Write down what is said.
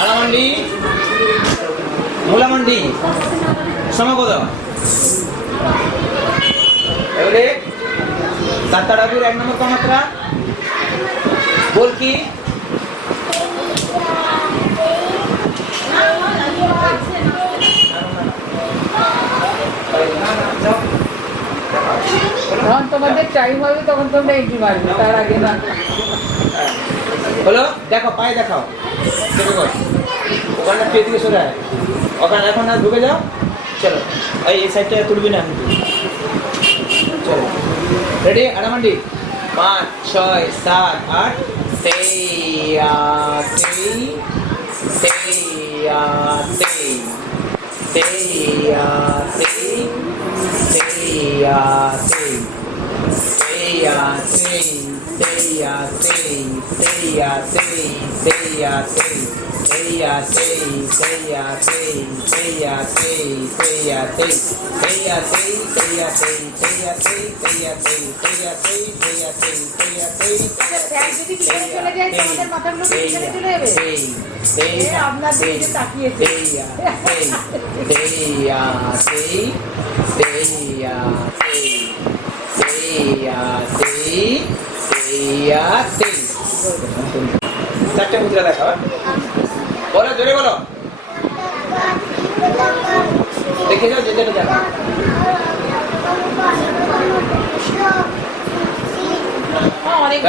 আড়ামান্ডি মুলামান্ডি, সমকদ। এবারে সাতারাগুর এক নম্বর কমাত্রা গোল কি? তোমাদের টাইম হবে, তখন তোমরা এগিয়ে মারবে, তার আগে না। হলো, দেখো, পায়ে দেখাও। ওখানে পেয়ে দিকে সরে ওখানে এখন আর ঢুকে যাও, চলো। এই সাইডটা তুলবি না চলো। রেডি আরামান্ডি পাঁচ, ছয়, সাত, আট। তেইয়া তেই তেইয়া তেই তেইয়া তেই তেইয়া তেই তেইয়া তেই তেইয়া তেই তেইয়া তেই তেইয়া তেই তেইয়া তেই তেইয়া তেই তেইয়া তেই তেইয়া তেই তেইয়া তেই তেইয়া তেই তেইয়া তেই তেইয়া তেই তেইয়া তেই তেইয়া তেই তেইয়া তেই ফ্যান যদি পিছনে চলে যায় তোমাদের মাথাগুলো কি পিছনে চলে যাবে তেই তেই এ, আপনার দিকে তাকিয়েছে। তেইয়া তেই তেইয়া তেই তেইয়া তেই তেইয়া তেই তেই চারটে মুদ্রা দেখাও হ্যাঁ? বলো জোরে বলো। দেখে যাও যেতে দেখো অনেক